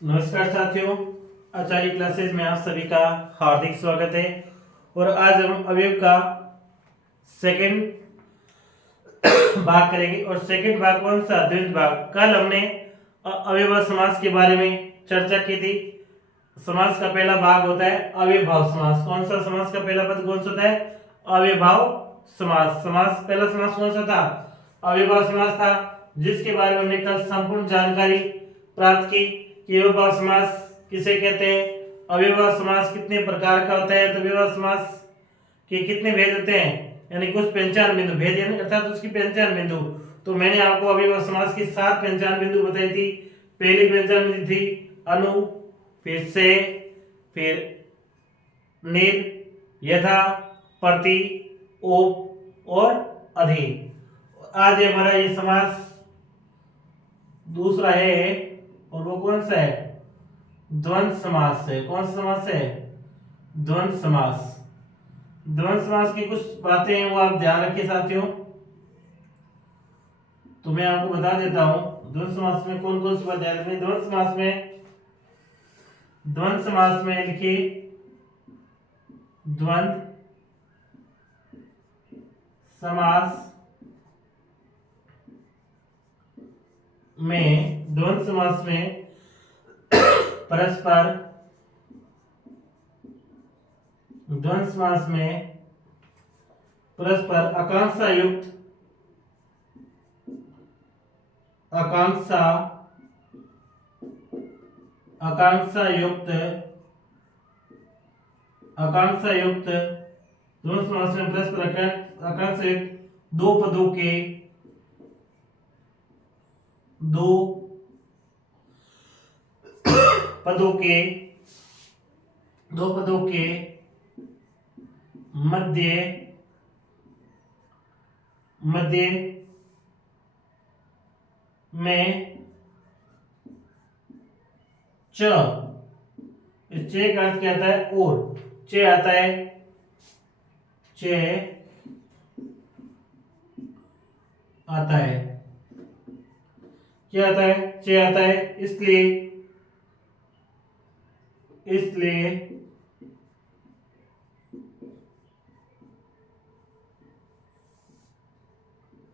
नमस्कार साथियों, आचार्य क्लासेस में आप सभी का हार्दिक स्वागत है। और आज हम अवयव का सेकंड भाग करेंगे। और सेकंड भाग कौन सा? द्वंद्व भाग। कल हमने अव्ययभाव समास के बारे में चर्चा की थी। समास का पहला भाग होता है अव्ययभाव समास। कौन सा समास का पहला पद कौन सा होता है? अव्ययभाव समास। पहला समास कौन सा था? अव्ययभाव समास था, जिसके बारे में हमने कल संपूर्ण जानकारी प्राप्त की कि अव्ययभाव समास किसे कहते हैं, अव्ययभाव समास कितने प्रकार का होता है, तो अव्ययभाव समास के कितने भेद होते हैं, यानी कुछ पहचान बिंदु। भेद यानी अर्थात उसकी पहचान बिंदु। तो मैंने आपको अव्ययभाव समास की 7 पहचान बिंदु बताई थी। पहली पहचान बिंदु थी अनु, फिर से, फिर निर, यथा, प्रति, उप और अधीन। आज हमारा ये समास दूसरा है, और वो कौन सा है? द्वंद्व समास है। कौन सा समास है? द्वंद्व समास। द्वंद्व समास की कुछ बातें हैं, वो आप ध्यान रखिए साथियों। तो मैं आपको बता देता हूं द्वंद्व समास में कौन कौन सी बात ध्यान रखनी। द्वंद्व समास में लिखिए द्वंद्व समास में परस्पर द्वंद्व समास में परस्पर आकांक्षा युक्त आकांक्षा आकांक्षा युक्त आकांक्षा युक्त द्वंद्व समास में परस्पर आकांक्षा युक्त दो पदों के दो पदों के दो पदों के मध्य मध्य में च। इस चे का अर्थ क्या आता है? और। चे आता है, चे आता है, क्या आता है? चे आता है। इसलिए इसलिए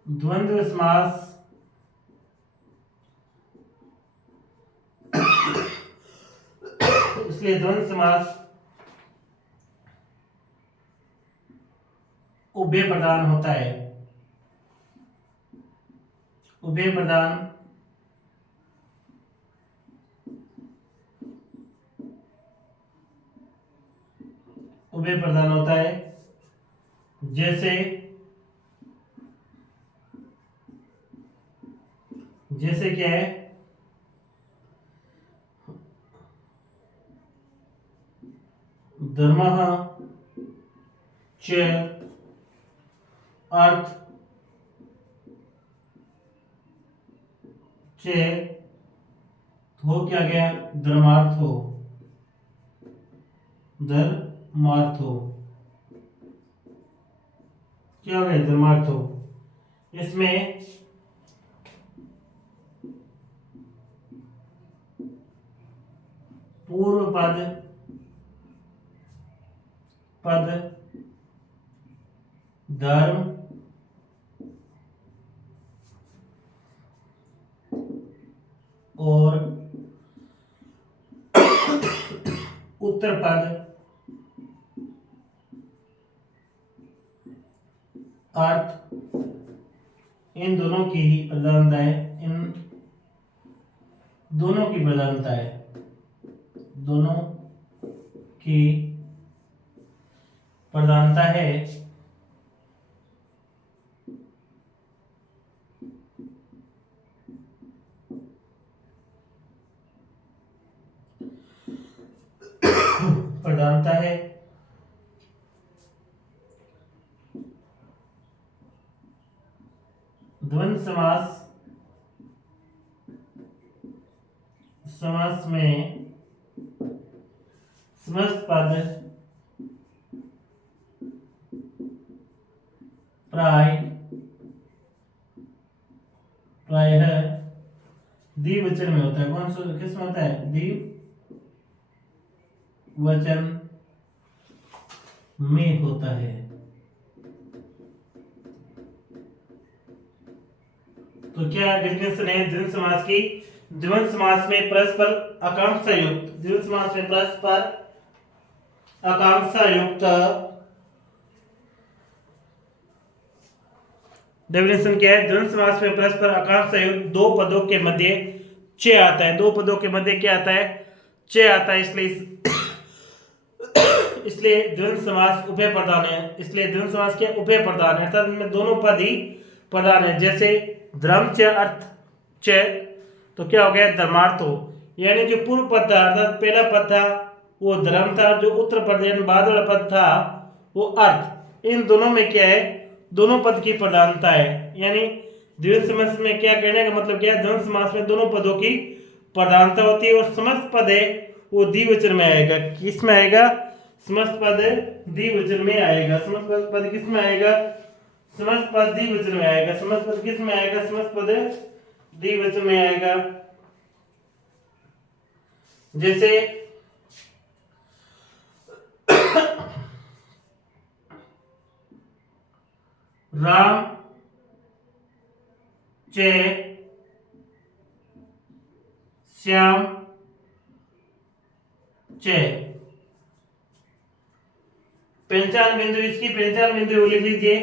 द्वंद्व समास इसलिए द्वंद्व समास उभय प्रधान होता है। उभय प्रधान उभय प्रधान होता है। जैसे जैसे क्या है? धर्मः च अर्थ च हो क्या गया? धर्मार्थो। धर्मार्थो क्या हो गया? धर्मार्थो। इसमें पूर्व पद धर्म और उत्तर पद अर्थ, इन दोनों की ही प्रधानता है। इन दोनों की प्रधानता है। दोनों की प्रधानता है। प्रधानता है। द्वंद्व समास में समस्त पद प्रायः द्विवचन में होता है। कौन सा किस में होता है? द्विवचन में होता है। तो क्या डेफिनेशन है द्वंद्व समास की? द्वंद्व समास में परस्पर आकांक्षा युक्त, द्वंद्व समास में परस्पर आकांक्षा युक्त, डेफिनेशन क्या है? द्वंद्व समास में परस्पर आकांक्षा युक्त दो पदों के मध्य च आता है। दो पदों के मध्य क्या आता है? च आता है। इसलिए द्वंद्व समास उभय प्रधान है। इसलिए द्वंद्व समास क्या? उभय प्रधान है, अर्थात इनमें दोनों पद ही प्रधान है। जैसे धर्म च अर्थ च, तो क्या हो गया? धर्मार्थो, यानी जो पूर्व पद था अर्थात पहला पद था वो धर्म था, जो उत्तर पद यानी बाद वाला पद था वो अर्थ। इन दोनों में क्या है? दोनों पद की प्रधानता है। यानी द्वंद्व समास में क्या कहने का मतलब क्या है? द्वंद्व समास में दोनों पदों की प्रधानता होती है और समस्त पद है वो द्विवचन में आएगा। किस में आएगा? समस्त पद द्विवचन में आएगा। समस्त पद किस में आएगा? समस्त पद द्विवचन में आएगा। समस्त पद किस में आएगा? समस्त पद द्विवचन में आएगा। जैसे राम चे श्याम चे। पहचान बिंदु, इसकी पहचान बिंदु लिख लीजिए।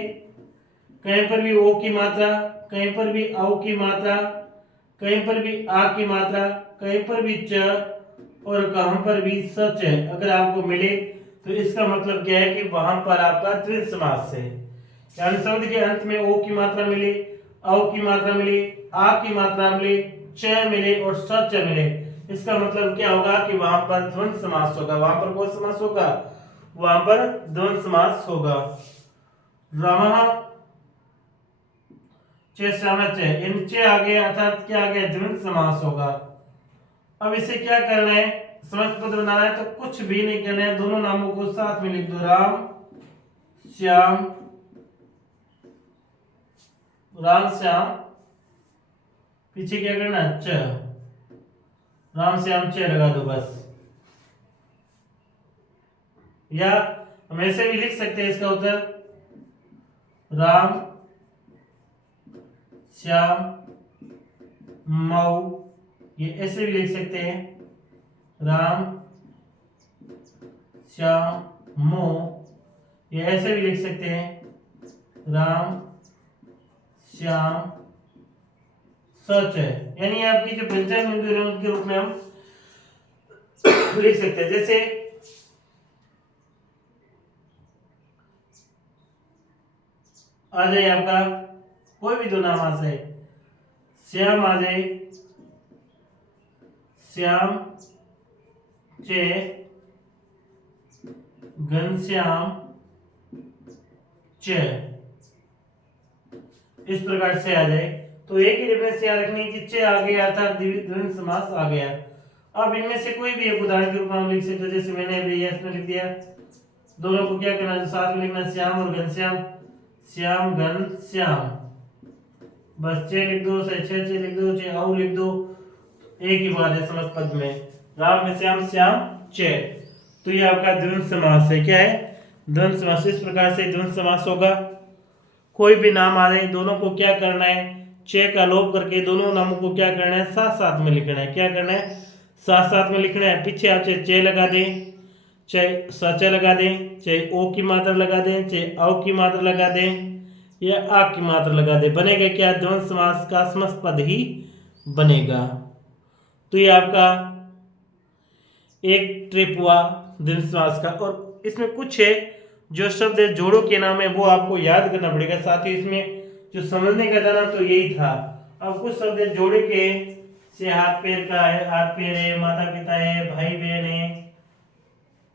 कहीं पर भी ओ की मात्रा, कहीं पर भी औ की मात्रा, कहीं पर भी आ की मात्रा, कहीं पर भी च और कहां पर भी सच है अगर आपको मिले तो इसका मतलब क्या है कि वहां पर आपका द्वंद्व समास है। यानी शब्द के अंत में ओ की मात्रा मिले, औ की मात्रा मिले, आ की मात्रा मिले, च मिले और सच मिले, इसका मतलब क्या होगा कि वहां पर द्वंद्व समास होगा। वहां पर कौन समास होगा? वहां पर द्वंद्व समास होगा। रामः चे श्यामः चे, इन चे आ गया अर्थात क्या आ गया? द्वंद्व समास होगा। अब इसे क्या करना है? समस्त पद बनाना है तो कुछ भी नहीं करना है, दोनों नामों को साथ में लिख दो। राम श्याम, राम श्याम, पीछे क्या करना है? च, राम श्याम च लगा दो बस। या हम ऐसे भी लिख सकते हैं इसका उत्तर, राम श्याम मऊ, ये ऐसे भी लिख सकते हैं। राम श्याम मो, ये ऐसे भी लिख सकते हैं। राम श्याम सच है। यानी आपकी जो पहचान बिंदु है उनके रूप में हम लिख सकते हैं। जैसे आ जाए आपका कोई भी दो नाम आ जाए, श्याम आ जाए, श्याम चे घनश्याम च, इस प्रकार से आ जाए तो एक ही डिफरेंस याद रखनी कि च आ गया अर्थात द्वंद्व समास आ गया। अब इनमें से कोई भी एक उदाहरण के रूप में हम लिख सकते हैं। जैसे मैंने अभी इसमें लिख दिया, दोनों को क्या करना है? साथ में लिखना, श्याम और घनश्याम, श्याम घन श्याम, बस चे लिख दो, छे लिख दो, चे औ लिख दो, एक ही बात है समस्त पद में। राम में श्याम श्याम चे, तो ये आपका द्वंद्व समास है। क्या है? द्वंद्व समास। इस प्रकार से द्वंद्व समास होगा। कोई भी नाम आ रहे दोनों को क्या करना है? चे का लोप करके दोनों नामों को क्या करना है? साथ साथ में लिखना है। क्या करना है? साथ साथ में लिखना है। पीछे आप चाहे चे लगा दें, चाहे सच लगा दें, चाहे ओ की मात्रा लगा दें, चाहे औ की मात्रा लगा दें या आ की मात्रा लगा दें, बनेगा क्या? द्वंद्व समास का समस्त पद ही बनेगा। तो ये आपका एक ट्रिप हुआ द्वंद्व समास का। और इसमें कुछ है जो शब्द जोड़ों के नाम है वो आपको याद करना पड़ेगा। साथ ही इसमें जो समझने का था ना तो यही था। अब कुछ शब्द जोड़े के से हाथ पैर का है, हाथ पैर है, माता पिता है, भाई बहन है,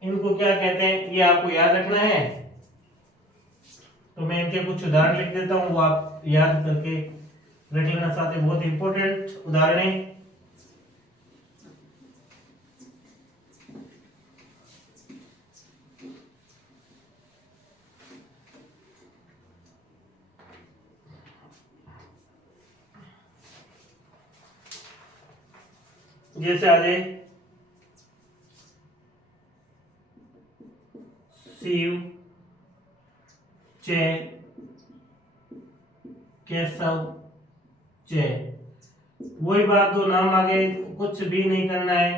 इनको क्या कहते हैं ये आपको याद रखना है। तो मैं इनके कुछ उदाहरण लिख देता हूँ, वो आप याद करके रख लेना। साथ ही बहुत इंपॉर्टेंट उदाहरण है। जैसे आ जाए शिव, चे, केशव, चे। वही बात, दो नाम आगे कुछ भी नहीं करना है,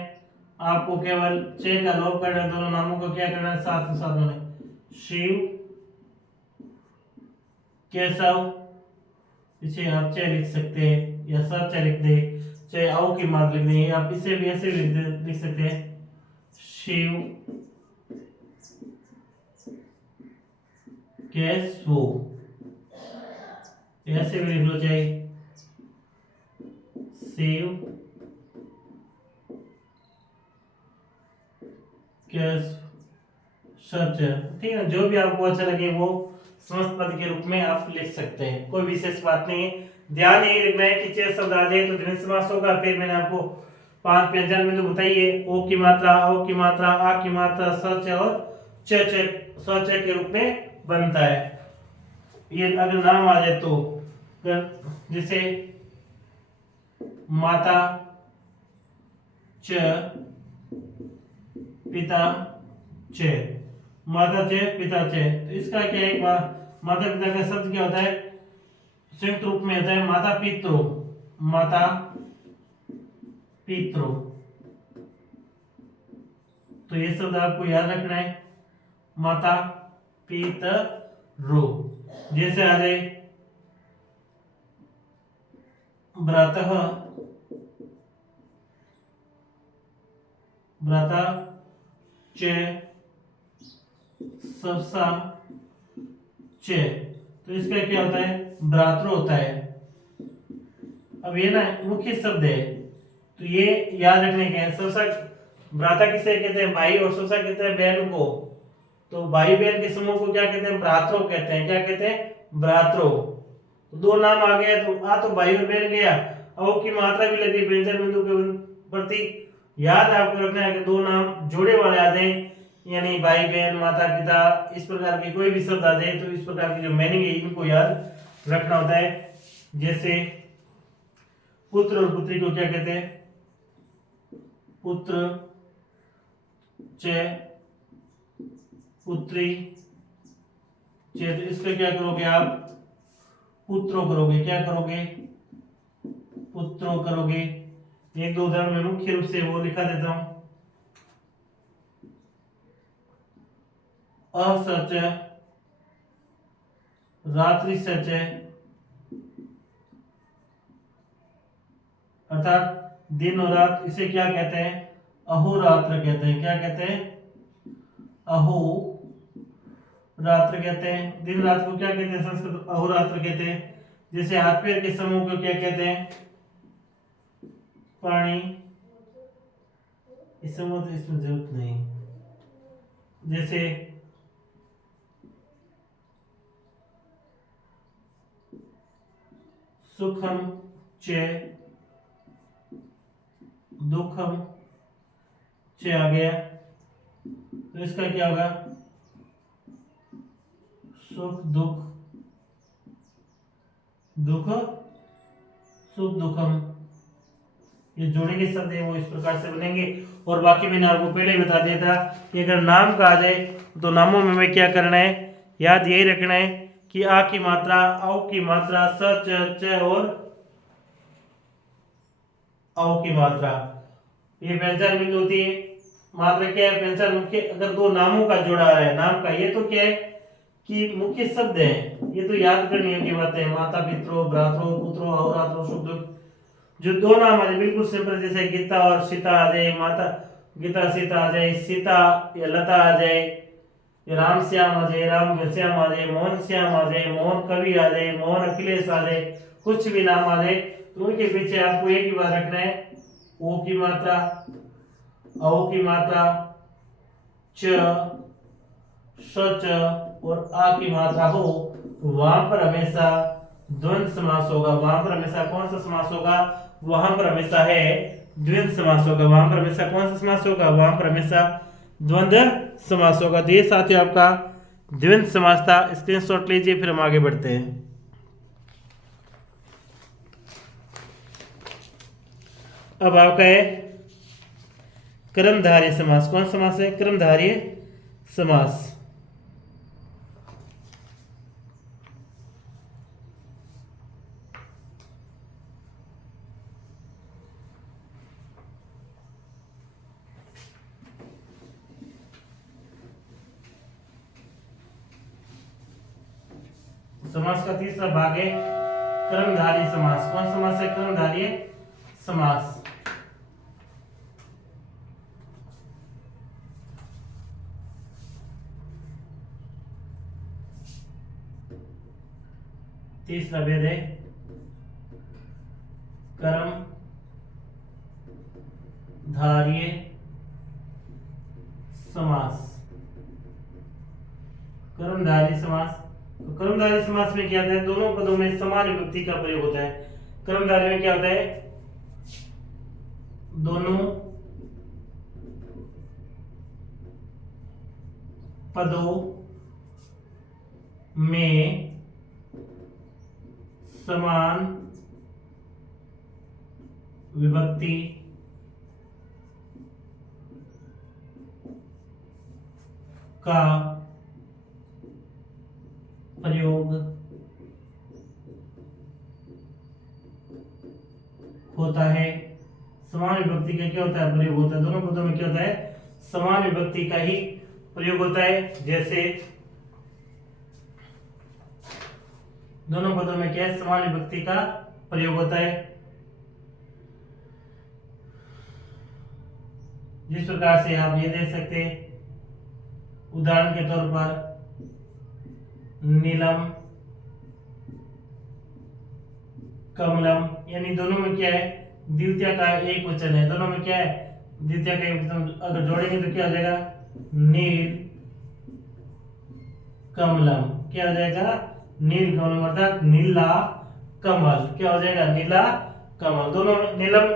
आपको केवल चे का लोप करना है। दोनों नामों को क्या करना है, साथ साथ में शिव, केशव, इसे आप चे लिख सकते हैं या स चे लिख दे, चाहे आओ की मात लिख दें, आप इसे भी ऐसे लिख सकते हैं शिव केशव, ऐसे भी लिख लो, चाहे शिव केशव, सच, ठीक है। जो भी आपको अच्छा लगे वो समस्त पद के रूप में आप लिख सकते हैं, कोई विशेष बात नहीं है। ध्यान यही रखना है कि चे शब्द आ जाए तो द्वंद्व समास होगा। फिर मैंने आपको 5 व्यंजन बिंदु बताइए, ओ की मात्रा, औ की मात्रा, आ की मात्रा, स च और च च स च के रूप में बनता है। ये अगर नाम आ जाए तो जैसे माता च, पिता च, माता च पिता च, तो इसका क्या है, माता पिता का शब्द क्या होता है, संयुक्त रूप में होता है माता पितृ, माता पितृ। तो ये शब्द आपको याद रखना है, माता पितृ। जैसे आ जाए भ्रातः, भ्राता च, सवसा च, तो इसका क्या होता है, भ्रातृ होता है। अब ये ना मुख्य शब्द है, तो ये याद रखने के हैं। सवसा, भ्राता किसे कहते हैं, भाई, और सवसा कहते हैं बहन को। तो भाई बहन के समूह को क्या कहते हैं, भ्रातृ कहते हैं। क्या कहते हैं, भ्रातृ। तो दो नाम आ गया, तो आ तो भाई और बहन गया, औ की मात्रा भी लगी व्यंजन बिंदु के प्रति। याद आपको रखना है कि दो नाम जोड़े वाले आ जाए, यानी भाई बहन, माता पिता, इस प्रकार के कोई भी शब्द आ जाए तो इस प्रकार की जो मीनिंग है इनको याद रखना होता है। जैसे पुत्र और पुत्री को क्या कहते हैं, पुत्र च, पुत्री च, तो इसका क्या करोगे आप, पुत्रो करोगे। क्या करोगे, पुत्रो करोगे। एक दो उदाहरण में मुख्य रूप से वो लिखा देता हूं, असच, रात्रि सच, अर्थात दिन और रात, इसे क्या कहते हैं, अहोरात्र कहते हैं। क्या कहते हैं, अहो रात्र कहते हैं। दिन रात को क्या कहते हैं, संस्कृत अहोरात्र कहते हैं। जैसे हाथ पैर के समूह को क्या कहते हैं, पानी, इस समूह तो इसमें जरूरत नहीं। जैसे सुखम च, दुखम च आ गया, तो इसका क्या होगा, सुख दुख, दुख सुख दुखम। ये जोड़े के शब्द है वो इस प्रकार से बनेंगे। और बाकी मैंने आपको पहले ही बता दिया था कि अगर नाम का आ जाए तो नामों में हमें क्या करना है, याद यही रखना है कि आ की मात्रा, औ की मात्रा, स च और औ की मात्रा, ये व्यंजन बिंदु होती है। मात्रा क्या है, व्यंजन मुख्य। अगर दो नामों का जोड़ा है, नाम का, ये तो क्या है कि मुख्य शब्द है, ये तो याद करने योग्य बात है। माता पितरो, भ्रातरो, पुत्रो, अहोरात्रो, सुख दुख, जो दो नाम आ जाए बिल्कुल सिंपल, जैसे गीता और सीता आ जाए, माता गीता सीता आ जाए, सीता या लता आ जाए, राम श्याम आ जाए, राम घनश्याम आ जाए, मोहन श्याम आ जाए, मोहन कवि आ जाए, मोहन अखिलेश आ जाए, कुछ भी नाम आ जाए, तो उनके पीछे आपको एक ही बात रखना है, ओ की मात्रा, औ की मात्रा, च, सच और आ की मात्रा हो, वहां पर हमेशा द्वंद्व समास होगा। वहां पर हमेशा कौन सा समास होगा, वहां पर हमेशा है द्वंद्व समास होगा। वहां पर हमेशा कौन सा समास होगा, वहां पर हमेशा द्वंद्व समास होगा। तो ये साथियों आपका द्वंद्व समास था, स्क्रीनशॉट लीजिए, फिर हम आगे बढ़ते हैं। अब आपका है कर्मधारय समास। कौन समास है? कर्मधारय समास। समास का तीसरा भाग है कर्मधारय समास। कौन समास है? कर्मधारय समास। तीसरा भेद है कर्मधारय समास। कर्मधारय समास, तो कर्मधारय समास में क्या होता है? दोनों पदों में समान विभक्ति का प्रयोग होता है। कर्मधारय में क्या होता है? दोनों पदों में समान विभक्ति का प्रयोग होता है। समान विभक्ति का क्या होता है? प्रयोग होता है। दोनों पदों में क्या होता है? समान विभक्ति का ही प्रयोग होता है। जैसे दोनों पदों में क्या है? समान विभक्ति का प्रयोग होता है। जिस प्रकार से आप ये देख सकते हैं, उदाहरण के तौर पर नीलम, कमलम, यानी दोनों में क्या है? द्वितीय का एक वचन है। दोनों में क्या है? द्वितीय का एक वचन। अगर जोड़ेंगे तो क्या हो जाएगा? नील कमलम। क्या हो जाएगा? नील कमलम अर्थात नीला कमल। क्या हो जाएगा? नीला कमल। दोनों नीलम,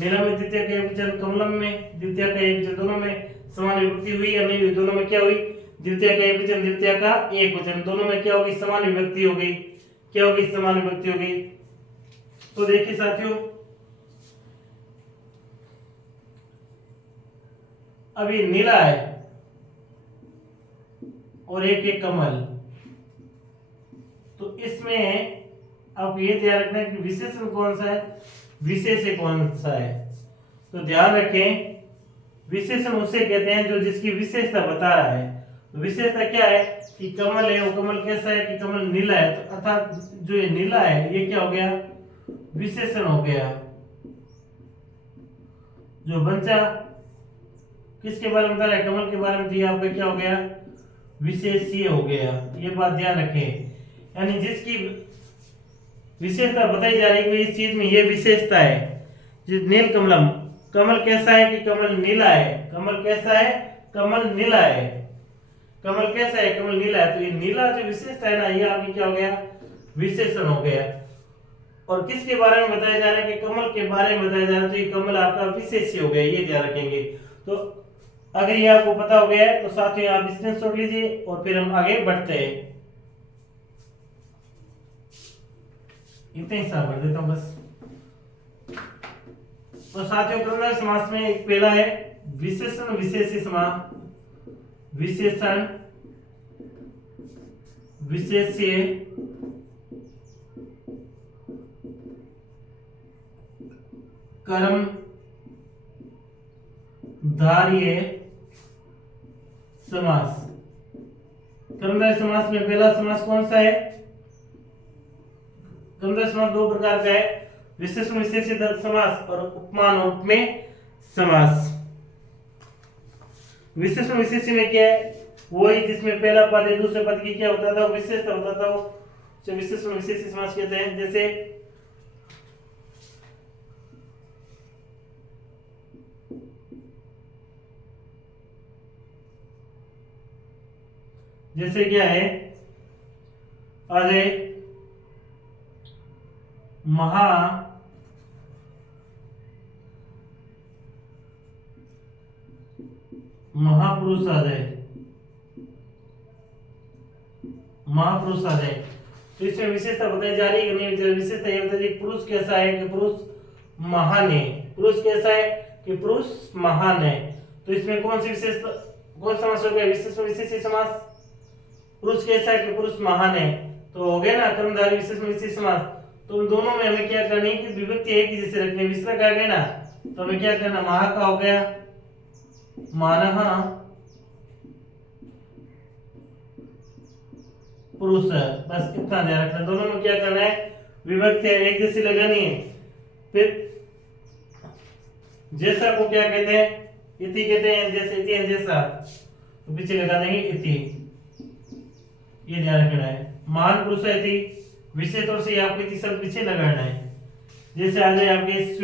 नीलम में द्वितीय का एक वचन, कमलम में द्वितीय का एक वचन। दोनों में समान विभक्ति हुई या नहीं हुई? दोनों में क्या हुई? द्वितीय का एक वचन, द्वितीय का एक वचन। दोनों में क्या होगी? समान विभक्ति हो गई। क्या होगी? समान विभक्ति हो गई। तो देखिए साथियों, अभी नीला है और एक एक कमल, तो इसमें आप ये ध्यान रखना है कि विशेषण कौन सा है, विशेष्य कौन सा है। तो ध्यान रखें, विशेषण उसे कहते हैं जो जिसकी विशेषता बता रहा है। तो विशेषता क्या है कि कमल है, वो कमल कैसा है कि कमल नीला है, तो अर्थात जो ये नीला है ये क्या हो गया? विशेषण हो गया। जो बच्चा किसके बारे में बता रहा है? कमल के बारे में, दिया आपका क्या हो गया? विशेष्य हो गया। ये बात ध्यान रखें, यानी जिसकी विशेषता बताई जा रही है इस चीज में ये विशेषता है। जिस नील कमलम, कमल कैसा है कि कमल नीला है। कमल कैसा है? कमल नीला है। कमल कैसा है? कमल नीला है। तो ये नीला जो विशेषता है ना, ये आपकी क्या हो गया? विशेषण हो गया। और किसके बारे में बताया जा रहा है? कि कमल के बारे में बताया जा रहा है, तो ये कमल आपका विशेष्य हो गया। ये ध्यान रखेंगे। तो अगर ये आपको पता हो गया है तो साथियों आप स्क्रीनशॉट लीजिए और फिर हम आगे बढ़ते हैं। इतने ही साफ कर देता हूं बस। तो साथियों कर्मधारय समास में एक पहला है विशेषण विशेष्य समास। विशेषण विशेष्य कर्मधारय समास। कर्मधारय समास में पहला समास कौन सा है? कर्मधारय समास दो प्रकार का है, विशेषण विशेष्य समास और उपमान और उपमेय समास। विशेषण विशेष्य में क्या है? वही जिसमें पहला पद है, दूसरे पद की क्या बताता हूं? विशेषता बताता हूं, तो विशेषण विशेष्य समास कहते हैं। जैसे क्या है? अरे महापुरुष आ जाए, महापुरुष आ जाए, तो इसमें विशेषता बताई जा रही है कि नहीं? विशेषता ये बताई, पुरुष कैसा है कि पुरुष महान है। पुरुष कैसा है कि पुरुष महान है। तो इसमें कौन सी विशेष कौन समास हो गया? विशेष में विशेषी समास। पुरुष कैसा है कि पुरुष महान है, तो हो गया ना कर्मधारय विशेष में विशेषी समास। तो दोनों में हमें क्या करनी है कि विभक्ति एक ही जैसे रखनी है। विसर्ग आ गया ना, तो हमें क्या करना, महा का हो गया मानः पुरुष, बस इतना ध्यान रखना। दोनों में क्या करना है, विभक्ति एक जैसी लगानी है। फिर जैसा को क्या कहते हैं, इति कहते हैं, जैसे इति है जैसा, तो पीछे लगा देंगे इति, ये ध्यान रखना है। महान पुरुष है इति, विशेष तौर से आपको इति शब्द पीछे लगाना है। जैसे आ जाए आपके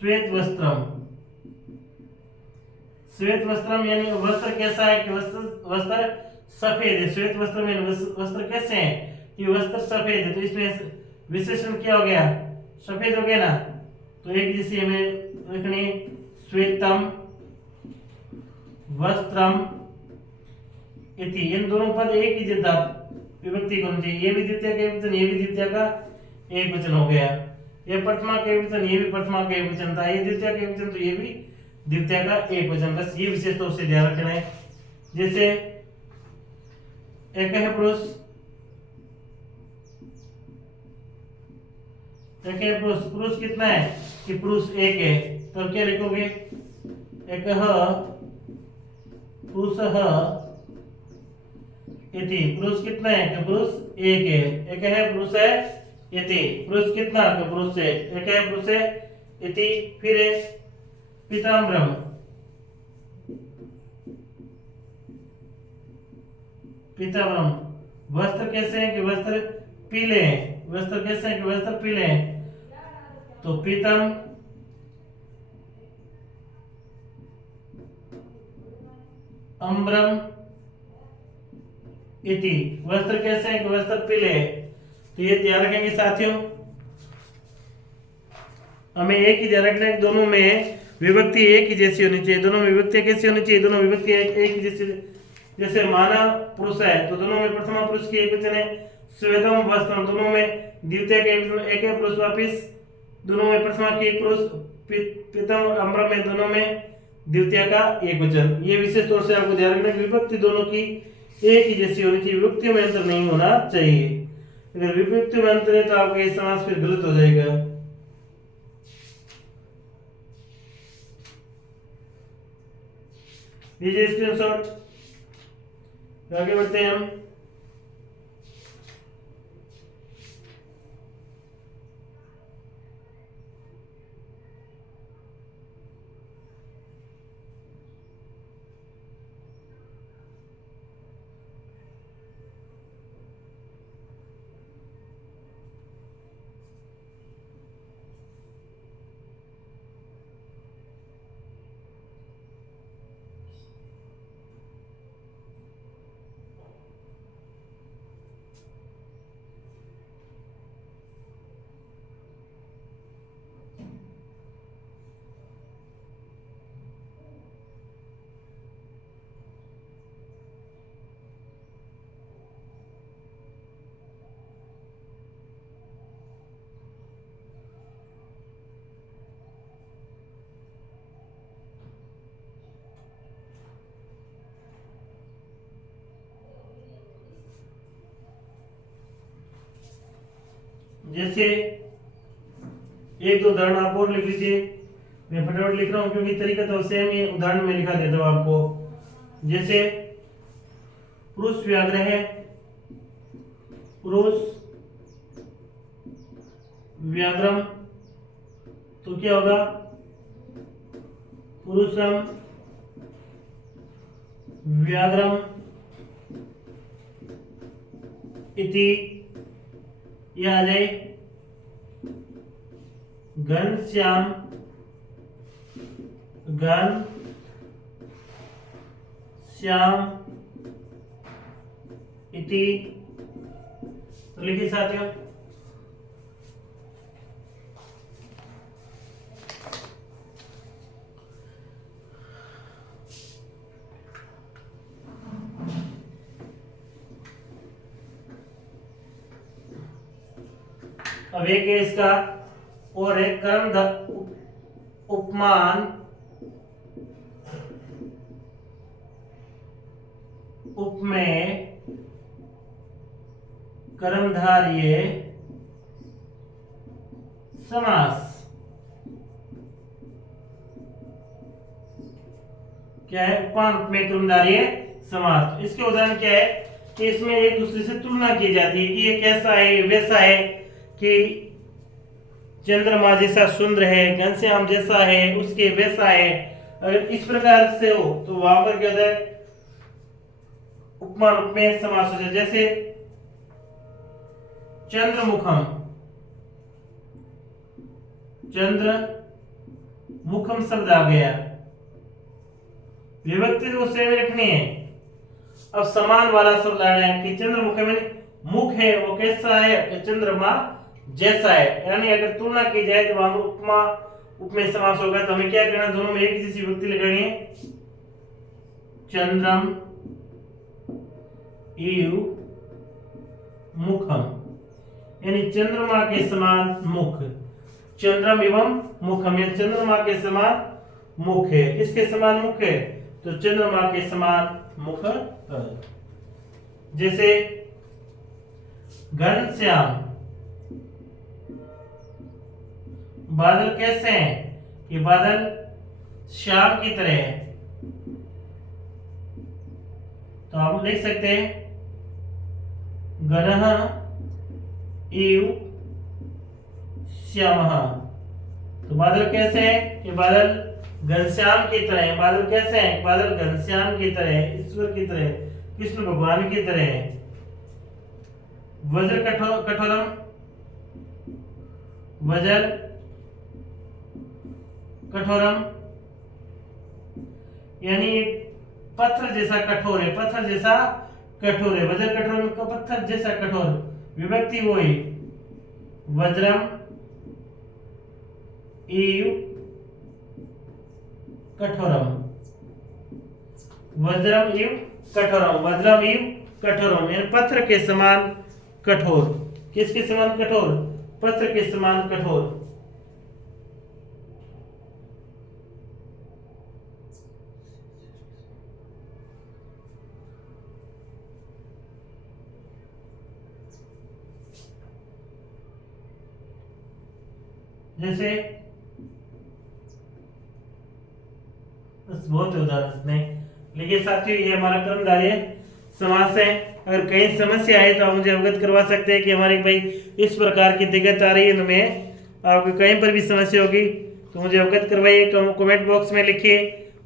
श्वेत वस्त्रम। श्वेत वस्त्रम यानी वस्त्र कैसा है कि वस्त्र सफेद है। श्वेत वस्त्र में वस्त्र कैसे हैं कि वस्त्र सफेद है, तो इसमें विशेषण क्या हो गया, सफेद हो गया ना। तो एक जैसे हमें रखनी श्वेतम वस्त्रम इति, इन दोनों पद एक ही जैसा विभक्ति होनी चाहिए। ये भी द्वितीय का एकवचन, ये भी द्वितीय का एकवचन हो गया। ये प्रथमा का एकवचन, ये भी प्रथमा का एकवचन था। ये द्वितीय का एकवचन, तो ये भी द्वितीय का एकवचन। बस ये विशेष तौर से ध्यान रखना है। जैसे एक है पुरुष, एक है पुरुष, पुरुष कितना है कि पुरुष एक है, तो क्या लिखोगे, एक पुरुष इति। पुरुष कितना है कि पुरुष एक है। एक है पुरुष है इति, पुरुष कितना कि पुरुष है, एक है पुरुष है इति। फिर है पीताम्बरम, पीताम्बरम वस्त्र कैसे हैं कि वस्त्र पीले हैं। वस्त्र कैसे हैं कि वस्त्र पीले हैं, तो पीतम अम्बरम इति। वस्त्र कैसे हैं कि वस्त्र पीले हैं। तो ये ध्यान रखेंगे साथियों, हमें एक ही ध्यान रखना है, दोनों में विभक्ति एक ही जैसी होनी चाहिए। दोनों में विभक्ति कैसी होनी चाहिए, दोनों विभक्ति एक ही जैसी। जैसे मानव पुरुष है, तो दोनों में प्रथमा पुरुष की एकवचन है श्वेतम वस्त्रम, दोनों में द्वितीय के एक है पुरुष वापिस, दोनों में प्रथमा की पुरुष, पीतम अम्बरम में दोनों में द्वितीय का एकवचन। ये विशेष तौर से आपको ध्यान रखना है, विभक्ति दोनों की एक ही जैसी होनी चाहिए, विभक्ति में अंतर नहीं होना चाहिए। अगर विभक्ति में अंतर है तो आपका ये समास फिर गलत हो जाएगा। लीजिए स्क्रीनशॉट, आगे बढ़ते हैं हम। जैसे एक दो उदाहरण आप और लिख लीजिए, मैं फटाफट लिख रहा हूं क्योंकि तरीका तो सेम ही, उदाहरण में लिखा देता हूं आपको। जैसे पुरुष व्याघ्र है, पुरुष व्याघ्रम, तो क्या होगा, पुरुषम व्याघ्रम इति। ये आ जाए घनश्याम इति। तो लिखिए साथियों, अब एक है इसका और एक उपमान उपमेय कर्मधारय समास। क्या है? उपमान उपमेय कर्मधारय समास। इसके उदाहरण क्या है कि इसमें एक दूसरे से तुलना की जाती है कि ये कैसा है, वैसा है, कि चंद्रमा जैसा सुंदर है, घनश्याम जैसा है, उसके वैसा है। अगर इस प्रकार से हो तो वहां पर क्या होता है? उपमान उपमेय समास हो जाए। जैसे चंद्रमुखम, चंद्रमुखम शब्द आ गया, विभक्ति तो सेम रखनी है। अब समान वाला शब्द लाना है कि चंद्रमुख में मुख है वो कैसा है? कि चंद्रमा जैसा है। यानी अगर तुलना की जाए तो वहां उपमा उपमेय समास होगा। तो हमें क्या करना? दोनों में एक जैसी विभक्ति लगानी है। चंद्रम इव मुखम, यानी चंद्रमा के समान मुख। चंद्रम एवं मुखम, यानी चंद्रमा के समान मुख है। किसके समान मुख है? तो चंद्रमा के समान मुख। जैसे घनश्याम, बादल कैसे हैं? ये बादल श्याम की तरह है। तो आप लिख सकते हैं गणः इव श्यामः। तो बादल कैसे हैं? कि बादल घनश्याम की तरह है। बादल कैसे हैं? बादल घनश्याम की तरह है, ईश्वर की तरह है, कृष्ण भगवान की तरह है। वज्र कठोरम, वज्र कठोरम यानी पत्थर जैसा कठोर है, पत्थर जैसा कठोर है। वज्र कठोरम का पत्थर जैसा कठोर, विभक्ति वो ही। वज्रम इव कठोरम, वज्रम इव कठोरम, वज्रम इव कठोरम यानी पत्थर के समान कठोर। किसके समान कठोर? पत्थर के समान कठोर। जैसे बहुत उदाहरण नहीं, लेकिन साथियों ये हमारा कर्मधारय समास है। अगर कहीं समस्या आए तो आप मुझे अवगत करवा सकते हैं कि हमारे भाई इस प्रकार की दिक्कत आ रही है, हमें आपको कहीं पर भी समस्या होगी तो मुझे अवगत करवाइए, कमेंट बॉक्स में लिखिए।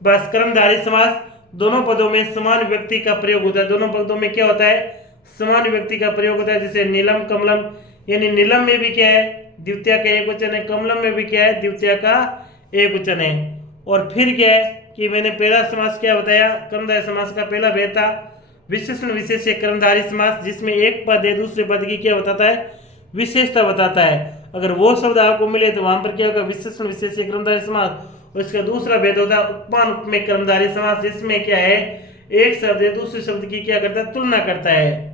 बस कर्मधारय समास दोनों पदों में समान व्यक्ति का प्रयोग होता है। दोनों पदों में क्या होता है? समान व्यक्ति का प्रयोग होता है। जैसे नीलम कमलम, यानी नीलम में भी क्या है? द्वितीय का एक वचन है। कमलम में भी क्या है? द्वितीय का एक वचन है। और फिर क्या है कि मैंने पहला समास क्या बताया? कर्मधारय समास का पहला भेद था विशेषण विशेष्य कर्मधारय समास, जिसमें एक पद है दूसरे पद की क्या बताता है? विशेषता बताता है। अगर वो शब्द आपको मिले तो वहां पर क्या होगा? विशेषण विशेष्य कर्मधारय समास। और इसका दूसरा भेद होता है उपमान उपमेय कर्मधारय समास, जिसमें क्या है? एक शब्द है दूसरे शब्द की क्या करता है? तुलना करता है।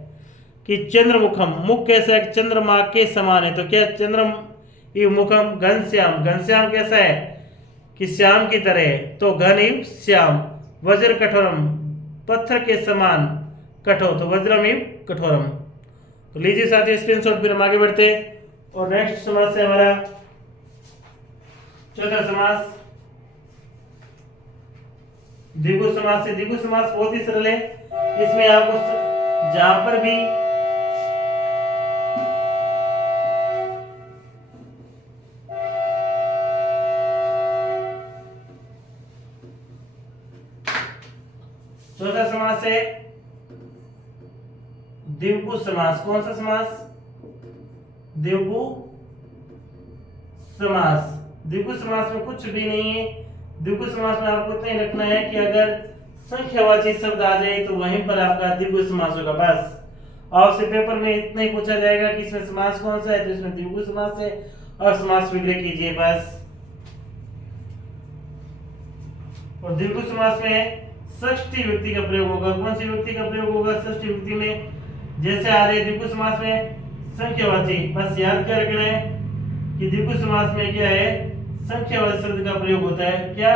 कि चंद्रमुखम, मुख कैसा है? चंद्रमा के समान है। तो क्या? चंद्रम इव मुखम घनश्याम, घनश्याम कैसा है? कि श्याम की तरह है। तो घन इव श्याम। वज्र कठोरम, पत्थर के समान कठोर, तो वज्रम इव कठोरम। तो लीजिए साथियों स्क्रीनशॉट, फिर हम आगे बढ़ते हैं। और नेक्स्ट समास है हमारा चौथा समास द्विगु समास है। द्विगु समास बहुत ही सरल है। इसमें आपको जहां पर भी चौथा समास है द्विगु समास। कौन सा समास? द्विगु समास। द्विगु समास में कुछ भी नहीं है। द्विगु समास में आपको इतना ही रखना है कि अगर संख्यावाची शब्द आ जाए तो वहीं पर आपका द्विगु समास होगा। बस आपसे पेपर में इतना ही पूछा जाएगा कि इसमें समास कौन सा है, तो इसमें द्विगु समास है और समास विग्रह कीजिए बस। और द्विगु समास में षष्ठी विभक्ति का प्रयोग होगा। कौन सी विभक्ति का प्रयोग होगा? षष्ठी विभक्ति में। जैसे आ रहे द्विगु समास में संख्यावाची, बस याद कर रखना है कि द्विगु समास में क्या है, संख्यावाचक शब्द का प्रयोग होता है। क्या?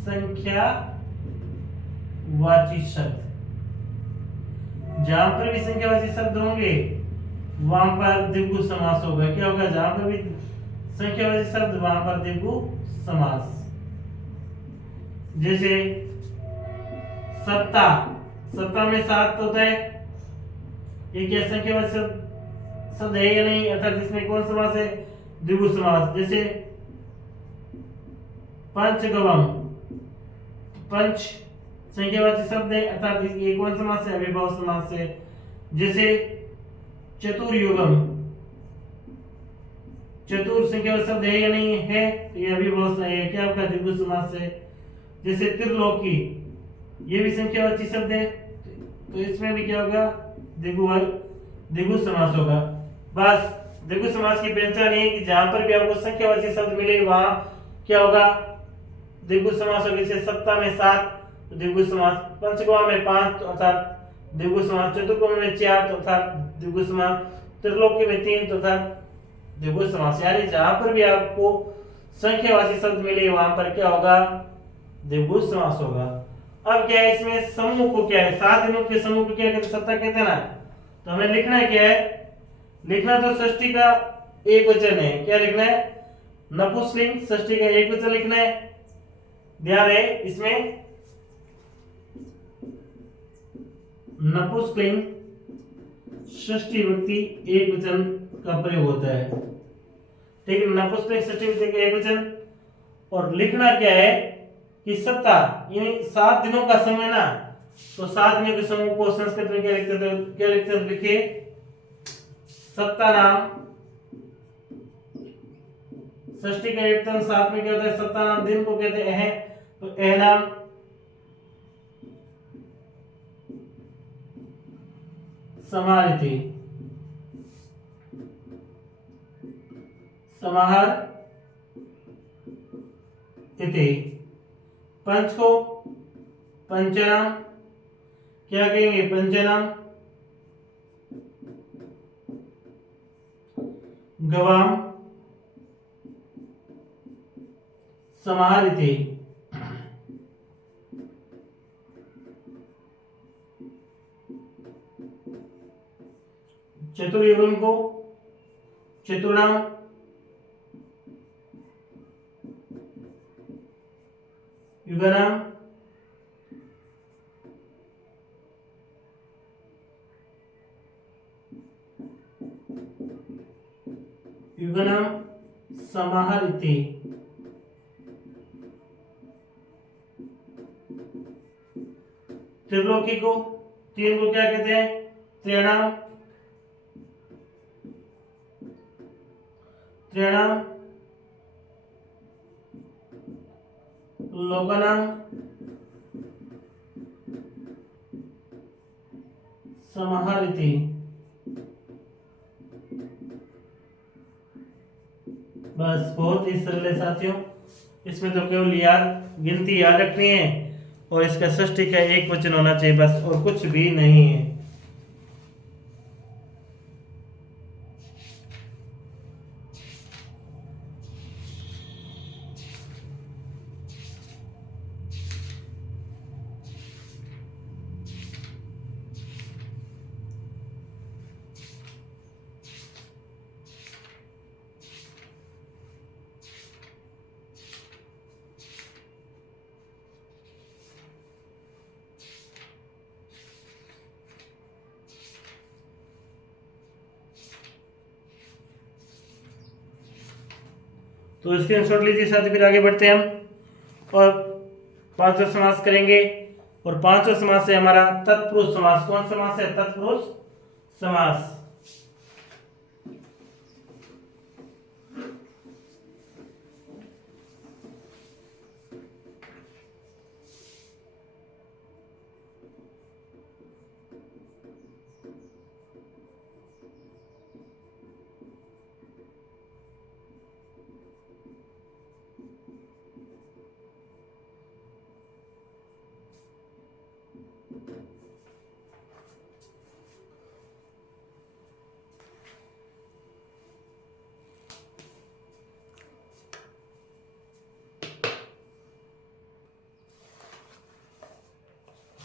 संख्यावाची शब्द। जहां पर भी संख्यावाची शब्द होंगे वहां पर द्विगु समास होगा। क्या होगा? जहां पर भी संख्यावाची शब्द वहां पर द्विगु समास। जैसे सप्ताह, सप्ताह में 7 होता है, ये क्या संख्यावाची शब्द है या नहीं? अर्थात इसमें कौन समास है? द्विगु समास। जैसे पंचगवम, पंच संख्यावाची शब्द है, अर्थात ये कौन समास है? अविभाव समास है। जैसे चतुर्युगम, चतुर संख्यावाची शब्द है या नहीं है? तो ये अविभाव है, क्या आपका? द्विगु समास है। जैसे त्रिलोकी, ये भी संख्यावाची शब्द है, तो इसमें भी क्या होगा? द्विगु समास होगा। बस द्विगु समास की पहचान ये है कि जहां पर भी आपको संख्यावाची शब्द मिले वहां क्या होगा? द्विगु समास होगा। जैसे सप्ताह में 7 तो द्विगु समास, पंचगवा में 5 तो अर्थात द्विगु समास, चतुर्गुण में 4 तो अर्थात द्विगु समास, त्रिलोकी में 3 तो अर्थात द्विगु समास। यानी जहां पर भी आपको संख्यावाची शब्द मिले वहां पर क्या होगा? द्विगु समास होगा। अब क्या है इसमें? समूह को क्या है? 7 दिनों के समूह को क्या कहते हैं? सप्ताह कहते हैं ना। तो हमें लिखना क्या है? लिखना तो षष्ठी का एक वचन है। क्या लिखना है? नपुंसकलिंग षष्ठी का एक वचन लिखना है। ध्यान है इसमें नपुंसकलिंग षष्ठी विभक्ति एक वचन का प्रयोग होता है। ठीक है, नपुंसकलिंग षष्ठी विभक्ति का एक वचन। और लिखना क्या है कि सप्ताह यानी 7 दिनों का समय ना, तो 7 दिनों के समूह को संस्कृत में क्या लिखते थे? क्या लिखते हैं? लिखिए सप्ताह नाम। षष्ठी का एक वचन 7 में क्या होता है? सप्ताह नाम। दिन को कहते हैं तो एहनाम। समाहरिति, समाहर इति। पंच को पंचनाम, क्या कहेंगे? पंचनाम। गवाम, समाहरिति। चतुर्युगम को चतुर्णाम, युगनाम, युगनाम समाहरिति। त्रिलोकी को, 3 को क्या कहते हैं? त्रयाणाम, त्रयाणाम, लोकानाम, समाहरिति। बस बहुत ही सरल है साथियों। इसमें तो केवल गिनती याद रखनी है और इसका षष्ठी का एक वचन होना चाहिए, बस, और कुछ भी नहीं है। तो स्क्रीनशॉट लीजिए साथ, फिर आगे बढ़ते हैं हम और पांचवा समास करेंगे। और पांचवा समास है हमारा तत्पुरुष समास। कौन समास है? तत्पुरुष समास।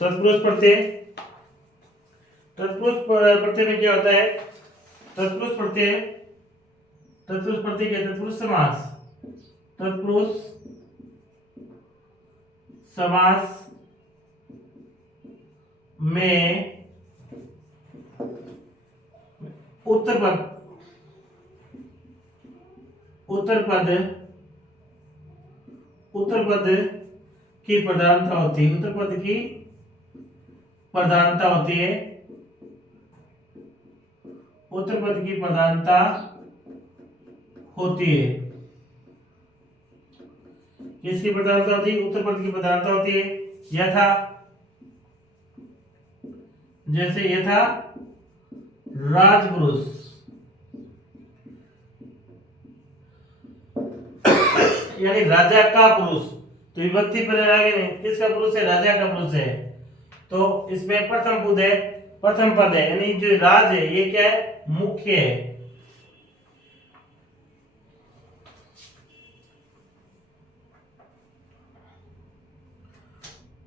तत्पुरुष प्रत्यय, तत्पुरुष प्रत्यय में क्या होता है? तत्पुरुष प्रत्यय, तत्पुरुष प्रत्यय क्या? तत्पुरुष समास, तत्पुरुष समास में उत्तर पद, उत्तर पद, उत्तर पद की प्रधानता होती है, उत्तर पद की प्रधानता होती है, उत्तर पद की प्रधानता होती है। किसकी प्रधानता होती है? उत्तर पद की प्रधानता होती है। यथा, जैसे यथा राजपुरुष, यानी राजा का पुरुष, तो विभक्ति पर आगे नहीं, किसका पुरुष है? राजा का पुरुष है। तो इसमें प्रथम पद है, प्रथम पद है, यानी जो राज है ये क्या है? मुख्य है।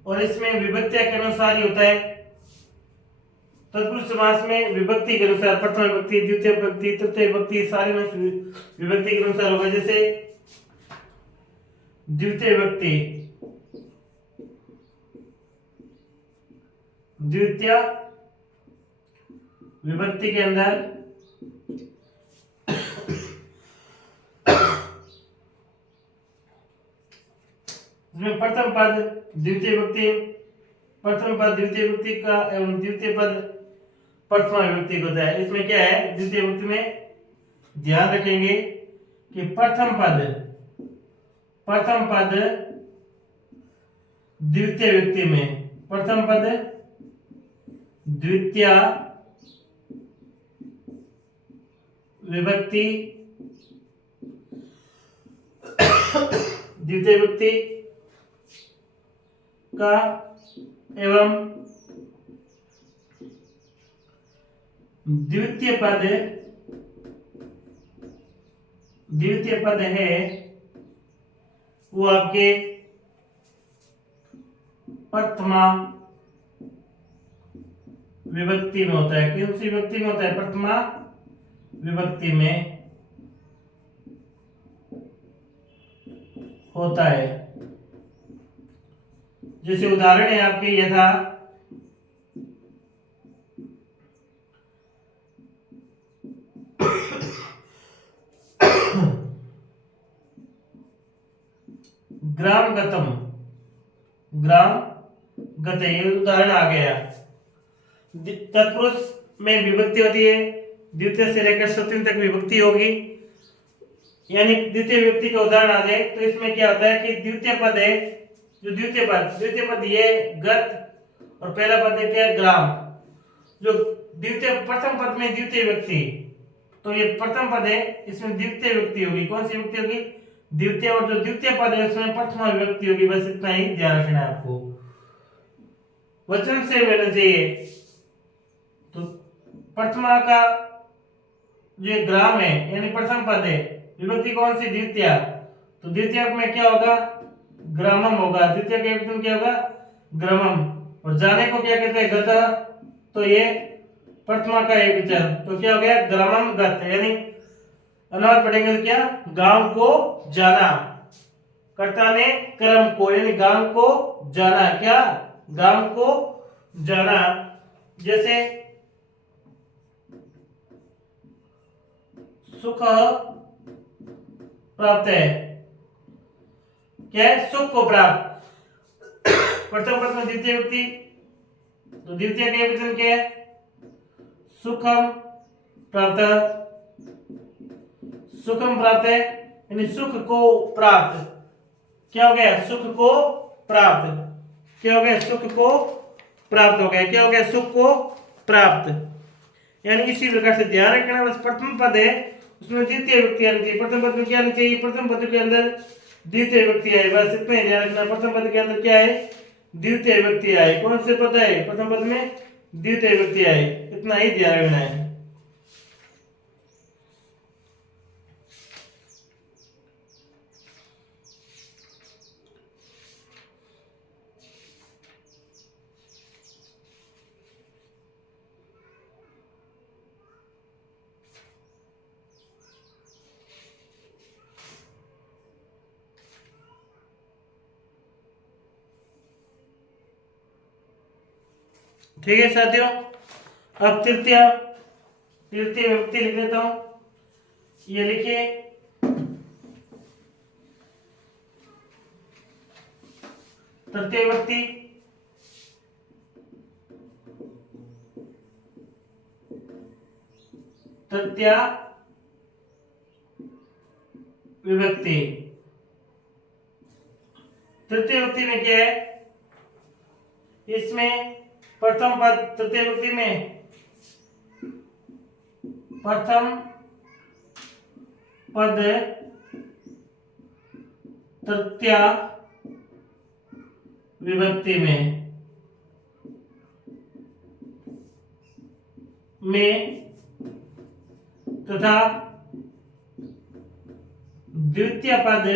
और इसमें विभक्ति के अनुसार ही होता है। तत्पुरुष समास में विभक्ति के अनुसार, प्रथम विभक्ति, द्वितीय विभक्ति, तृतीय विभक्ति, सारे में विभक्ति के अनुसार होगा। जैसे द्वितीय विभक्ति, द्वितीय विभक्ति के अंदर इसमें प्रथम पद द्वितीय विभक्ति, प्रथम पद द्वितीय विभक्ति का एवं द्वितीय पद प्रथमा विभक्ति होता है। इसमें क्या है? द्वितीय विभक्ति में ध्यान रखेंगे कि प्रथम पद, प्रथम पद द्वितीय विभक्ति में, प्रथम पद द्वितीय विभक्ति, द्वितीय विभक्ति का एवं द्वितीय पद, द्वितीय पद है वो आपके प्रथमा विभक्ति में होता है। कौन सी विभक्ति में होता है? प्रथमा विभक्ति में होता है। जैसे उदाहरण है आपके यथा ग्राम गतम, ग्राम गते, ये उदाहरण आ गया। तत्पुरुष में विभक्ति होती है, द्वितीय से लेकर सप्तमी तक विभक्ति होगी, यानी द्वितीय विभक्ति का उदाहरण आ जाए तो इसमें क्या होता है कि द्वितीय पद है, जो द्वितीय पद ये गत और पहला पद है क्या? ग्राम। जो द्वितीय, प्रथम पद में द्वितीय विभक्ति, तो ये प्रथम पद है, इसमें द्वितीय विभक्ति होगी। कौन सी विभक्ति होगी? द्वितीय। और जो द्वितीय पद है उसमें प्रथमा विभक्ति होगी। बस इतना ही ध्यान रखना है आपको, वचन से मिलना चाहिए। तो प्रथमा का जो ग्राम है यानी प्रथम पद है, विभक्ति कौन सी? द्वितीय। तो द्वितीय में क्या होगा? ग्रामम होगा। द्वितीय का विभक्ति क्या होगा? ग्रामम। और जाने को क्या कहते हैं? गत। तो ये प्रथमा का एक वचन, तो क्या हो गया? ग्रामम गत, यानी अनुवाद पढ़ेंगे तो क्या? गांव को जाना, कर्ता ने कर्म को, यानी गांव को जाना, क्या? गांव को जाना। जैसे सुख प्राप्त है, क्या है? सुख को प्राप्त। प्रथम पद में द्वितीय विभक्ति, तो द्वितीय का वचन क्या है? सुखम प्राप्त, सुखम प्राप्त है, यानी सुख को प्राप्त। क्या हो गया? सुख को प्राप्त। क्या हो गया? सुख को प्राप्त हो गया। क्या हो गया? सुख को प्राप्त। यानी इसी प्रकार से ध्यान रखना, बस प्रथम पद है उसमें द्वितीय विभक्ति आनी चाहिए। प्रथम पद में क्या आनी चाहिए? प्रथम पद के अंदर द्वितीय विभक्ति है, बस इतना ही ध्यान रखना। प्रथम पद के अंदर क्या है? द्वितीय विभक्ति है। कौन से पद है? प्रथम पद में द्वितीय विभक्ति है, इतना ही ध्यान रखना है। ठीक है साथियों, अब तृतीय तृतीय विभक्ति लिख लेता हूं। ये लिखिए, तृतीय विभक्ति तृतीय विभक्ति। तृतीय विभक्ति में क्या है, इसमें प्रथम पद तृतीय विभक्ति में प्रथम पद तृतीय विभक्ति में तथा द्वितीय पद